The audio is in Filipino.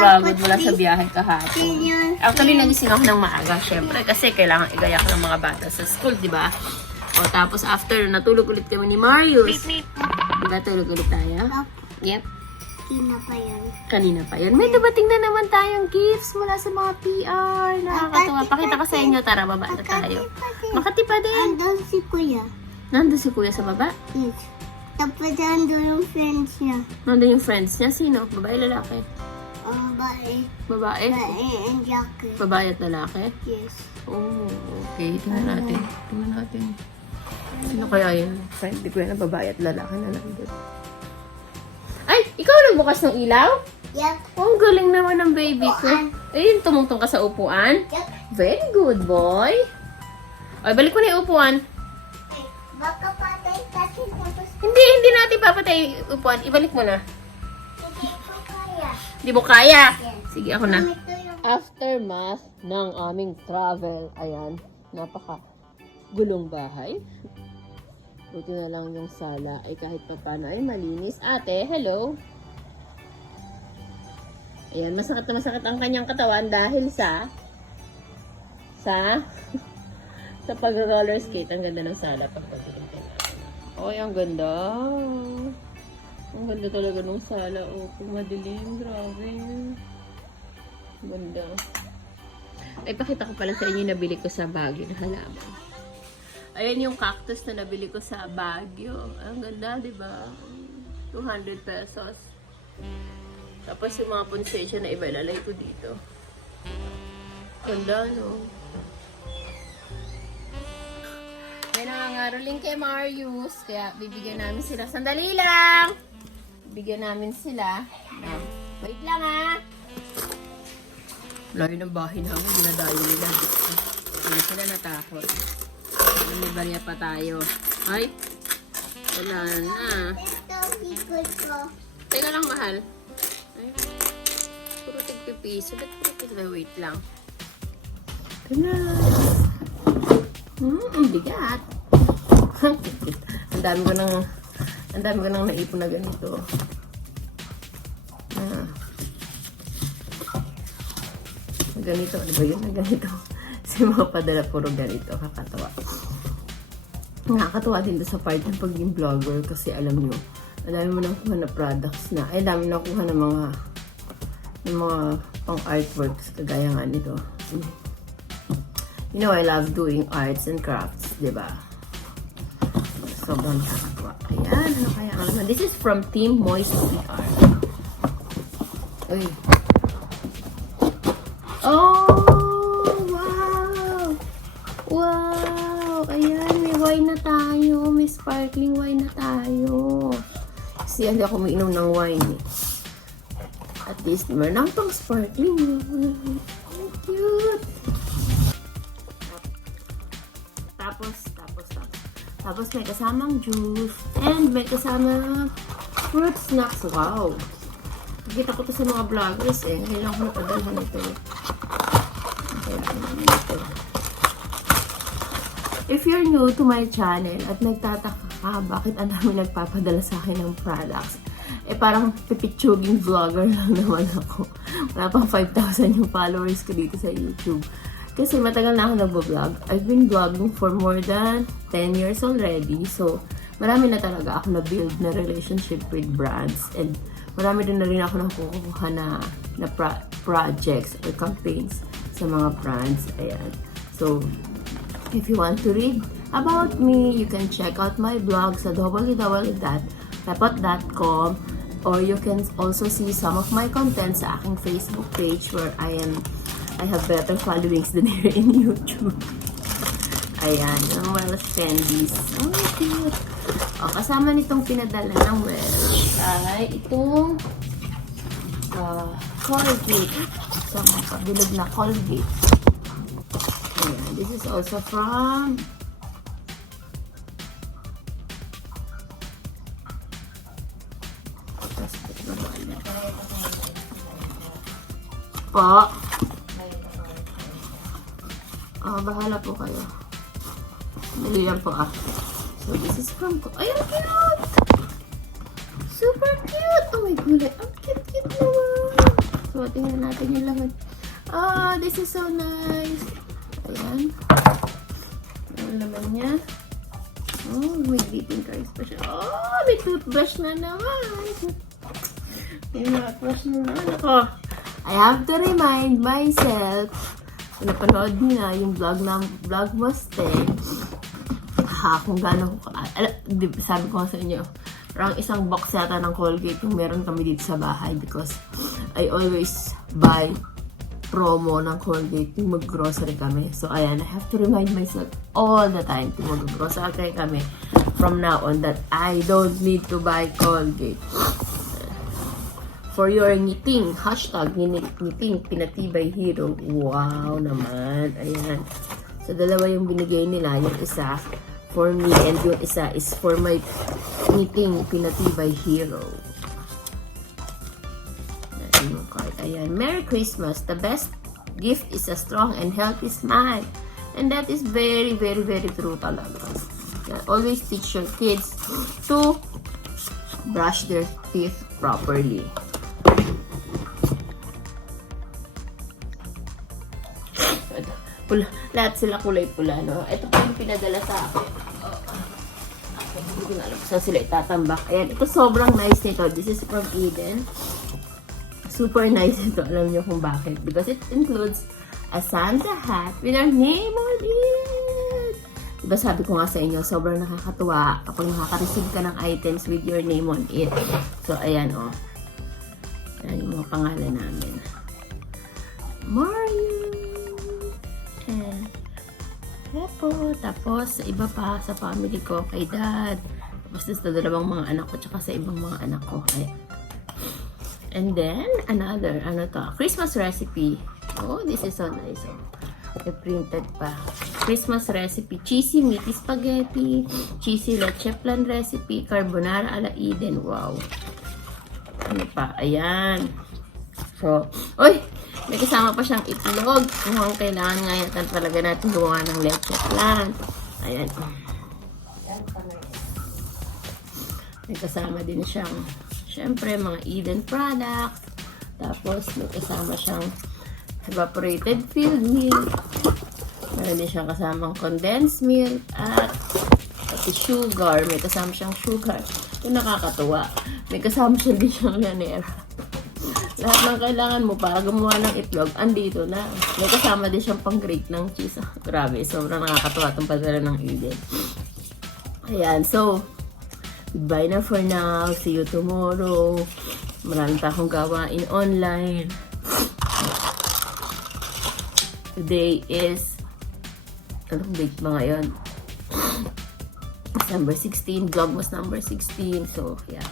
pagod mula sa biyahe kahapon. Actually, nagising ako ng maaga, syempre. Kasi kailangan igayak ng mga bata sa school, di ba? O tapos after, natulog ulit kami ni Marius. Natulog ulit tayo? Yep. Kanina pa yan. May dumating na naman tayong gifts mula sa mga PR. Nakakatuwa. Pakita ko sa inyo. Tara, baba na tayo. Makati pa din. Nandun si Kuya. Nandun si Kuya sa baba? Yes. Tapos nandun yung friends niya. Nandun yung friends niya? Sino? Babae, lalaki? Babae. Babae? Babae and Jackie. Babae at lalaki? Yes. Oh, okay. Tingnan natin. Tingnan natin. Sino kaya yun? Friend, di ko yan ang babae at lalaki na nandun. Ay! Ikaw nagbukas ng ilaw? Yep. Oh, ang galing naman ng baby ko. Ayun, tumungtong ka sa upuan? Yep. Very good, boy. Ay, balik mo na yung upuan. Baka patay kasi tapos Hindi natin papatay yung upuan. Ibalik mo na. hindi ko kaya. Di mo kaya? Yes. Sige, ako na. Ito yung Aftermath ng aming travel. Ayan, napaka gulong bahay. Buti na lang yung sala ay kahit pa paano ay malinis. Ate, hello. Ayan, masakit na masakit ang kanyang katawan dahil sa sa pag-roller skate. Ang ganda ng sala pagpagdating natin. Oy, ang ganda. Ang ganda talaga ng sala. Oh, kung madilim, grabe. Ganda. Ay, pakita ko pala sa inyo yung nabili ko sa Baguio na halaman. Ayan yung cactus na nabili ko sa Baguio. Ang ganda, di ba? 200 pesos. Tapos yung mga poinsettia na iba, ilalay ko dito. Ganda, no? May nangangaroling kay Marius. Kaya bibigyan namin sila. Sandali lang! Bibigyan namin sila. Wait lang, ha? Layo ng bahay namin. Dinadayo nila. Hindi sila natakot. May barya pa tayo. Ay! Wala na. ito ikot ko. Teka lang, mahal. Ay, puro tig-piso. Ba't puro tig-piso? Wait lang. Tuna. Ang bigat. Ang dami ko nang naipon na ganito. Ganito. Ano ba yun? Ganito. Si mga padala puro ganito. Kakatawa. Nakakatawa din sa part ng pagiging vlogger kasi alam nyo, ang dami mo nakuha na products na. Ay, dami nakuha ng mga pang artworks kagaya nga nito. You know, I love doing arts and crafts, diba? Sobrang nakakatawa. Ayan, ano kaya ang laman? This is from Team Moist PR. Uy. Oh! Wow! Wow! Ayan, may wine na tayo. May sparkling wine na tayo. Kasi hindi ako umiinom ng wine eh. At least, meron pang sparkling. Cute! Tapos may kasamang juice and may kasamang fruit snacks. Wow! Nakita ko to sa mga vloggers eh. Ngayon lang ako napadalhan nito. If you're new to my channel at nagtataka ka bakit ang dami nagpapadala sa akin ng products, eh parang pipitsuging vlogger lang naman ako. Wala pang 5,000 yung followers ko dito sa YouTube. Kasi matagal na ako nag-vlog. I've been vlogging for more than 10 years already. So, marami na talaga ako na-build na relationship with brands. And marami din na rin ako nakukuha na projects or campaigns sa mga brands. Ayan. So, if you want to read about me, you can check out my blog sa www.tapot.com, or you can also see some of my content sa aking Facebook page where I have better followings than here in YouTube. Ayan, ang Welsh candies. Oh, cute. O, kasama nitong pinadala ng Welsh ay itong Colgate. So, bilog na Colgate. Ayan, this is also from po. Bahala po kayo. Dali lang po So, this is from... Ay, ang cute! Super cute! Oh my God! Ang cute naman! So, So, tingnan natin yung laman. Oh, this is so nice. Ayan. Ang laman niya. Oh, may greeting cards pa siya. Oh, may toothbrush na naman. May mouthbrush na naman ako. I have to remind myself, napanood niyo na yung Vlogmas 10. Kung gano'n ko, sabi ko sa inyo, parang isang box yata ng Colgate yung meron kami dito sa bahay because I always buy promo ng Colgate yung mag-grocery kami. So, ayan, I have to remind myself all the time to mag-grocery kami from now on that I don't need to buy Colgate. For your knitting, hashtag knitting pinatibay hero. Wow naman. Ayan. So, dalawa yung binigay nila. Yung isa for me and yung isa is for my knitting pinatibay hero. Yung card. Ayan. Merry Christmas. The best gift is a strong and healthy smile. And that is very, very, very true talaga. Always teach your kids to brush their teeth properly. Pula, lahat sila kulay pula, no? Ito po yung pinadala sa akin. Hindi ko na alam saan sila itatambak. Ayan, ito sobrang nice nito. This is from Eden. Super nice ito. Alam niyo kung bakit. Because it includes a Santa hat with our name on it. Diba sabi ko nga sa inyo, sobrang nakakatuwa kapag nakaka-receive ka ng items with your name on it. So, ayan, oh. Ayan yung mga pangalan namin. Mario! Pepo. Tapos, sa iba pa, sa family ko, kay dad. Tapos, sa dalawang mga anak ko, tsaka sa ibang mga anak ko. Ayan. And then, another, Christmas recipe. Oh, this is so nice. Oh. May printed pa. Christmas recipe. Cheesy meaty spaghetti. Cheesy leche flan recipe. Carbonara ala Eden. Wow. Ano pa? Ayan. So, oy! May kasama pa siyang itlog. Kung kailangan nga yata talaga natin gumawa ng leche flan. Ayan. May kasama din siyang, syempre, mga Eden products. Tapos, may kasama siyang evaporated filled milk. Meron din siyang kasamang condensed milk. At pati sugar. May kasama siyang sugar. Ito nakakatuwa. May kasama siya din siyang lanera. Lahat ng kailangan mo para gumawa ng itlog, andito na. May kasama din siyang pang-grate ng cheese. Grabe, sobrang nakakatuwa itong padala ng Eden. Ayan, so, goodbye na for now. See you tomorrow. Marami pa akong gawain online. Today is, anong date ba ngayon? Number 16, Vlogmas number 16. So, yeah.